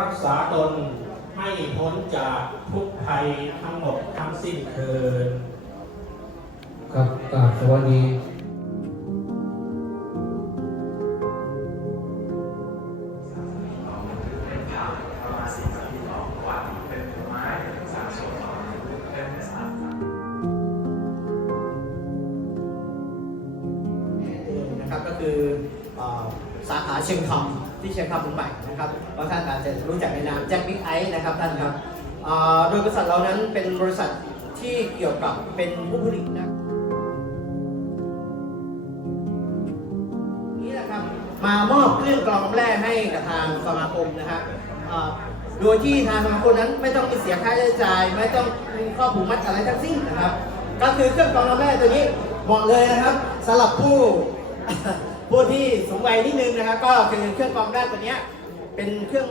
รักษาตนให้พ้นจากทุกภัยทั้งหมดทั้งสิ้นเทินครับกราบสวัสดี นะครับบางท่านอาจจะรู้จักในนามแจ็คบิ๊กไอซ์นะครับท่านครับโดยบริษัทเรานั้นเป็นบริษัทที่เกี่ยวกับเป็นผู้ผลิตนะนี่แหละครับมามอบเครื่องกรองน้ำแร่ให้กับทางสมาคมนะครับโดยที่ทางสมาคมนั้นไม่ต้องมีเสียค่าใช้จ่าย ไม่ต้องมีข้อผูกมัดอะไรทั้งสิ้นนะครับ ก็คือเครื่องกรองน้ำแร่ตัวนี้เหมาะเลยนะครับสำหรับผู้ผู้ที่สูงวัยนิดนึงนะครับ ก็คือเครื่องกรองน้ำแร่ตัวเนี้ย เป็นเครื่อง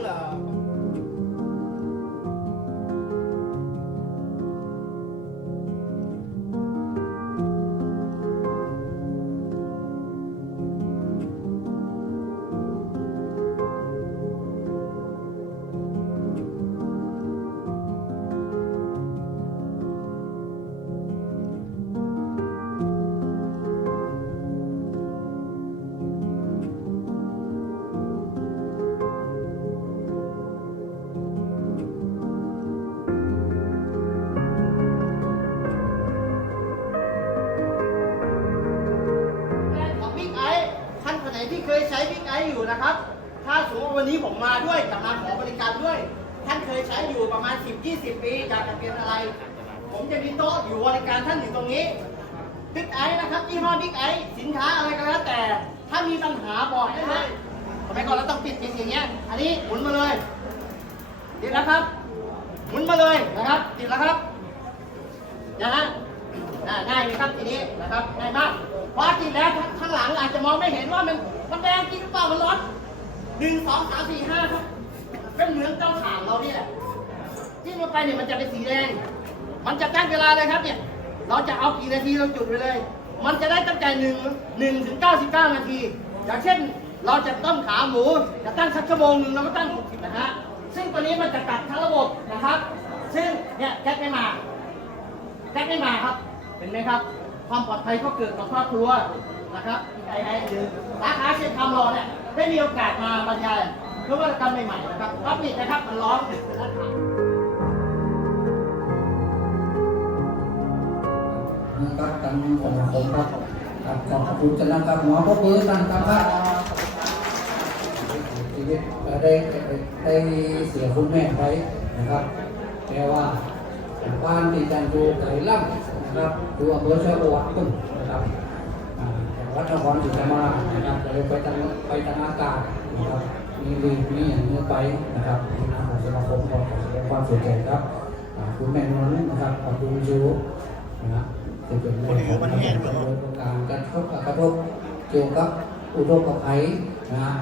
นะครับ ถ้าสมมติวันนี้ผมมาด้วยกลับมาขอบริการด้วย ท่านเคยใช้อยู่ประมาณ 10-20 ปีอยากจะเปลี่ยนอะไร ผมจะมีโต๊ะอยู่บริการท่านอยู่ตรงนี้บิ๊กไอซ์นะครับยี่ห้อบิ๊กไอซ์สินค้าอะไรก็แล้วแต่ ถ้ามีปัญหาบอกได้เลยสมัยก่อนเราต้องปิดปิดอย่างเงี้ย อันนี้หมุนมาเลยติดแล้วครับ หมุนมาเลยนะครับ ติดแล้วครับนะฮะ ง่ายไหมครับทีนี้นะครับง่ายมากเพอติดแล้วข้างหลังอาจจะมองไม่เห็นว่ามันมันแดงจริงหรือเปล่ามันร้อนหนึ่งสองสามสี่ห้าครับเป็นเหมือนเตาถ่านเราเนี่ยจิ้มลงไปเนี่ยมันจะเป็นสีแดง มันจะตั้งเวลาเลยครับเนี่ย เราจะเอากี่นาทีเราจุดไปเลย มันจะได้ตั้งแต่หนึ่งหนึ่งถึงเก้าสิบเก้านาที อย่างเช่นเราจะต้มขาหมูจะตั้งสักชั่วโมงหนึ่งเราก็ตั้งหกสิบนะฮะ ซึ่งตัวนี้มันจะตัดทั้งระบบนะครับ ซึ่งเนี่ยแจ็คไม่มาแจ็คไม่มาครับ ห็นไหมครับ ความปลอดภัยก็เกิดกับครอบครัวนะครับที่ใครให้หรือสาขาเชียงคำรอเนี่ยได้มีโอกาสมาบรรยายนวัตกรรมใหม่ๆนะครับรับผิดนะครับมันร้อนครับนะครับกันของผมครับขอบคุณจันนะครับหมอพบมือกันครับครับชีวิตได้ได้เสียคุณแม่ไปนะครับแต่ว่า กบ้านที่จันดูไก่ล่ำนะครับดูอำเภอเชียงวัดตุ้มนะครับอ่าจังหวัดนครศรีธรรมราชนะครับเลยไปทางไปทางอากาศนะครับมีลีมีอย่างนี้ไปนะครับที่นามของสมาคมขอขอแสดงความเสียใจครับคุณแม่นวลนะครับขอบคุณยูนะครับจะเป็นเรื่องของการการกระทบกระทบเกี่ยวกับอุทกภัยนะฮะ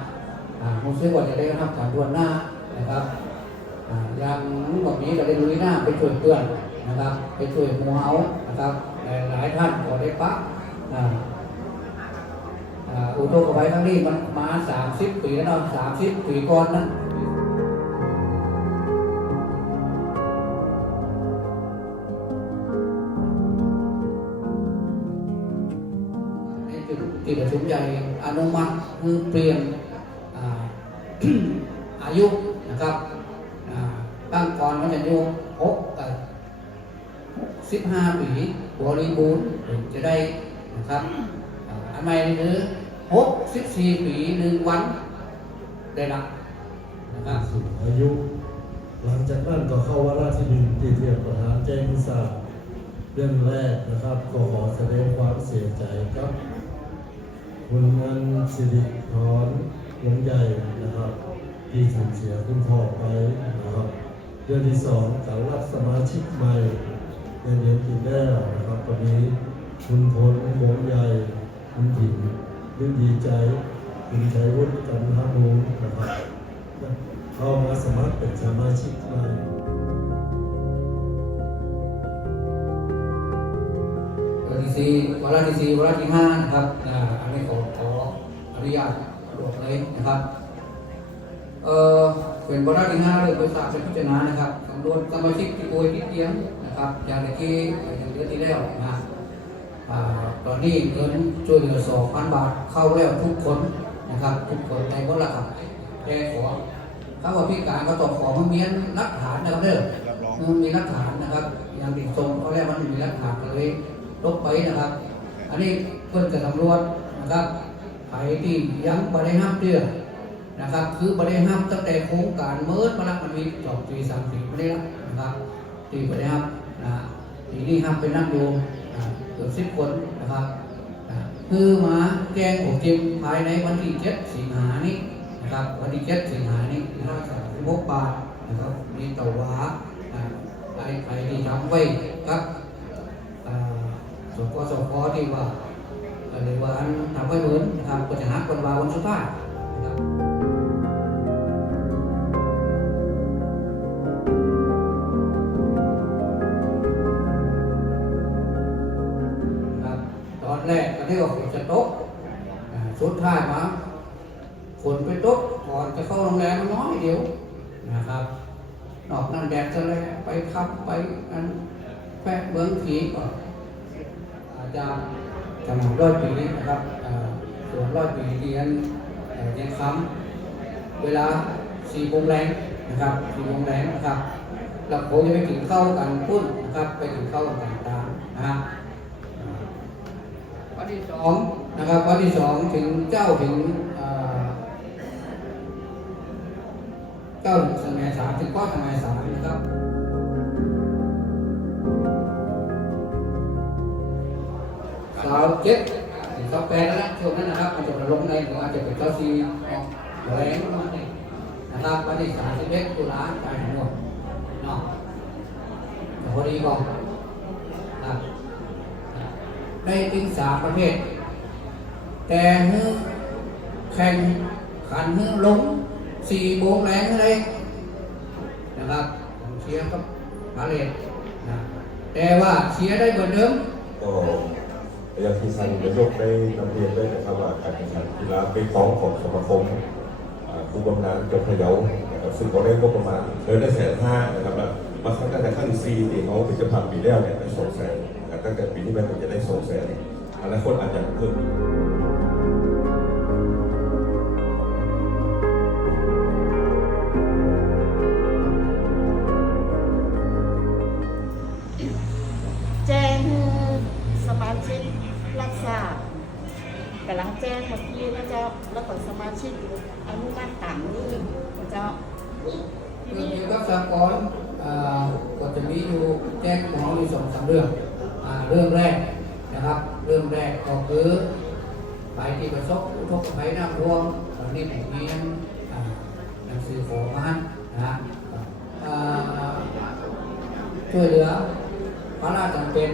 ผมเชื่อว่าจะได้รับการดวนหน้านะครับ อ่าอย่างแบบนี้เราได้ลุยหน้าไปช่วยเพื่อนนะครับ ไปช่วยหมูเฮานะครับหลายท่านก็ได้ปะอ่าอ่าอุทกภัยครั้งนี้มันมาสามสิบปีแล้วเนาะสามสิบปีก่อนนั้นในจุดที่ประชุมใหญ่อนุมัติคือเปลี่ยนอายุนะครับ อนมันจะอายุหกกับสิบห้าปีบริบูรณ์ถึงจะได้นะครับอ่าอันใหม่นี่คือหกสิบสี่ปีหนึ่งวันได้รับนะครับสูงอายุ หลังจากนั้นก็เข้าวาระที่หนึ่งที่เทียบประธานแจ้งทราบเรื่องแรกนะครับ ก็ขอแสดงความเสียใจครับ คุณเงินสิริธรหลวงใหญ่นะครับ ที่สูญเสียคุณพ่อไป เรืองที่สองการรับสมาชิกใหม่ในเดือนที่แล้วนะครับตอนนี้คุณพลวงใหญ่คุณถิ่นรุ่งดีใจคุณชัยวุฒิกันทมูลนะครับเข้ามาสมัครเป็นสมาชิกใหม่วาระที่สี่วาระที่สี่วาระที่ห้านะครับอันนี้ขอขออนุญาตรวจเลยนะครับเอ่อ เป็นบรรทัดที่ห้าเรื่องบริษัทเป็นพิจารณานะครับจำนวนสมาชิกที่โวยที่เตียงนะครับอย่างที่อย่างเดือนที่แล้วนะอ่าตอนนี้เงินช่วยเหลือสองพันบาทเข้าแล้วทุกคนนะครับทุกคนในคนละครับแค่ขอถ้าว่าพิการก็ต้องขอมันมีหลักฐานนะครับเด้อมันมีหลักฐานนะครับ อย่างติดทรงเขาแรกมันมีหลักฐานเลยลบไปนะครับ อันนี้เพื่อนจะตำรวจนะครับไปที่ยังบริห้ามเตือน นะครับ คือบริห้ามตั้งแต่โครงการเมิดมาล้วมันมีจอบปีสามปีไม่ได้แล้วนะครับที่บริห้ามนะทีนี้ห้ามไปนั่งอยู่เกือบสิบคนนะครับคือมาแจ้งผมจริงภายในวันที่เจ็ดสิงหานี้นะครับวันที่เจ็ดสิงหานี้ราคาสิบหกบาทนะครับมีต่อวาอ่าใครใครที่ทำไว้ครับสกสกที่ว่าเอ่อว่าทำไว้เหมือนนะครับก็จะหักคนวาวันสุดท้ายนะครับ ที่ว่าฝนจะตกสุดท้ายมาฝนไปตกก่อนจะเข้าโรงแรมมันน้อยเดียวนะครับ นอกนั้นแดดจะแรงไปขับไปอันแปะเบิ้งผีก่อนอาจารย์จำนวนร้อยปีนะครับส่วนร้อยปีเรียนเอ่อเรียนคำเวลาสี่โมงแรงนะครับสี่โมงแรงนะครับหลักผมจะไปกินข้าวกันพุ่นนะครับ ไปกินข้าวกันต่างๆนะฮะ วันที่สองนะครับวันที่สองถึงเจ้าถึงเอ่อเจ้าสมัยสามถึงก้อสมัยสามนะครับสาวเจ็ดถึงสาวแปดแล้วนะช่วงนั้นนะครับมันจะลงในหรืออาจจะเป็นเจ้าซีแหวนประมาณนี้นะครับวันที่สามสิบเอ็ดตุลาไปทั้งหมดเนาะพอดีบอกครับ ได้ถึงสามประเภท แต่เฮือแข่งขันเฮือลงสี่โมงแรงเลยนะครับเชียร์ครับพาเลตนะแต่ว่าเชียร์ได้เหมือนเดิมก็อยางที่ท่านนายกได้นำเรียนด้วยนะครับว่าการแข่งขันกีฬาเปตองของสมาคมผู้บำนาญจังหวัดพะเยานะครับซึ่งก็ได้งบประมาณเดือนละแสนห้านะครับแล้วมาครั้งแต่ขั้นซีที่เขาถึงจะผ่านปีแล้วเนี่ยได้สองแสน ตั้งแต่ปีที่แล้วจะได้สองแสนอนาคตอาจจะเพิ่มแจ้งให้สมาชิกรับทราบกำลังแจ้งเมื่อกี้นะเจ้าแล้วก็สมาชิกอนุมัติตามนี้นะเจ้าทีเรื่องนี้เกี่ยวกับสากลอ่าก็จะมีอยู่แจ้งของอยู่สองสามเรื่องอ่า เรื่องแรกนะครับ เรื่องแรกก็คือไปที่ประสบอุทกภัยน้ำท่วมตอนนี้ผมมีอ่าหนังสือขอมานะฮะช่วยเหลือพระราชจำเป็น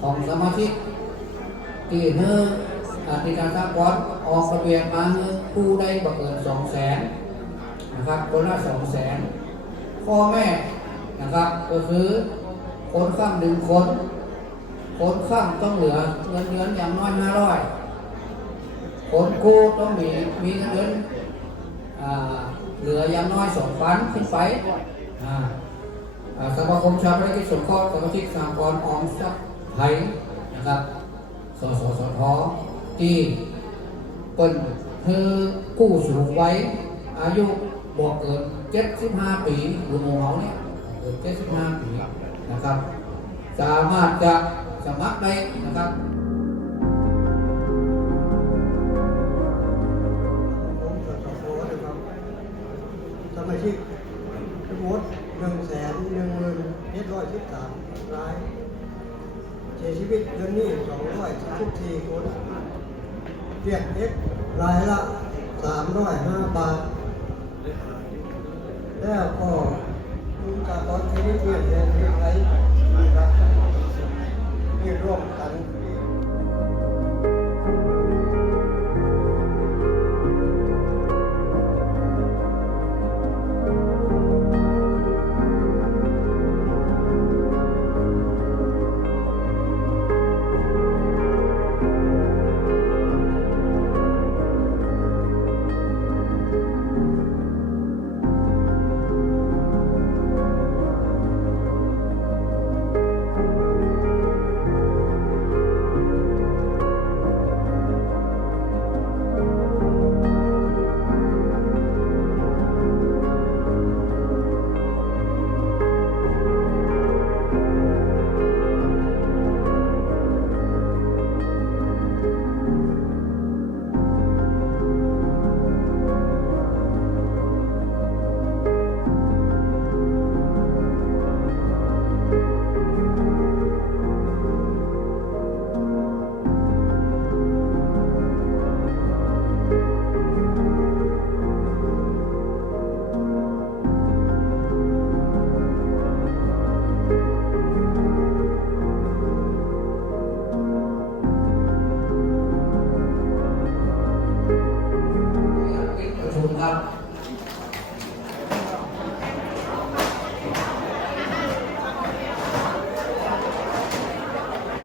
ของสมาชิกที่เนื้ออาธิการสากลออกระเบียนมาเนื้อผู้ได้บังเกินสองแสนนะครับคนละสองแสนพ่อแม่นะครับก็คือคนข้ามหนึ่งคน คนข้ามต้องเหลือเงินเดือนอย่างน้อยห้าร้อยคนกู้ต้องมีมีเงินเดือนเหลืออย่างน้อยสองพันขึ้นไปสมาคมชาวธุรกิจสงเคราะห์สมาชิกสหกรณ์ออมทรัพย์ไทยนะครับ สสสทที่เป็นคือผู้สูงไวัยอายุบวกเกิน75ปีหรือโมเมาเนี่ยเกิน75ปีนะครับ สามารถจะ สมัครได้นะครับผมกับสพนะครับสมาชิกทั้งหมดหนึ่งแสนหนึ่งหมื่นเจ็ดร้อยสิบสามรายเสียชีวิตเดือนนี้สองร้อยสิบสี่คนเรียกเอ็กรายละสามร้อยห้าบาท แล้วก็คุณจากตอนชีวิตเนี่ยเสียชีวิตไปนะครับ ที่ร่วมกัน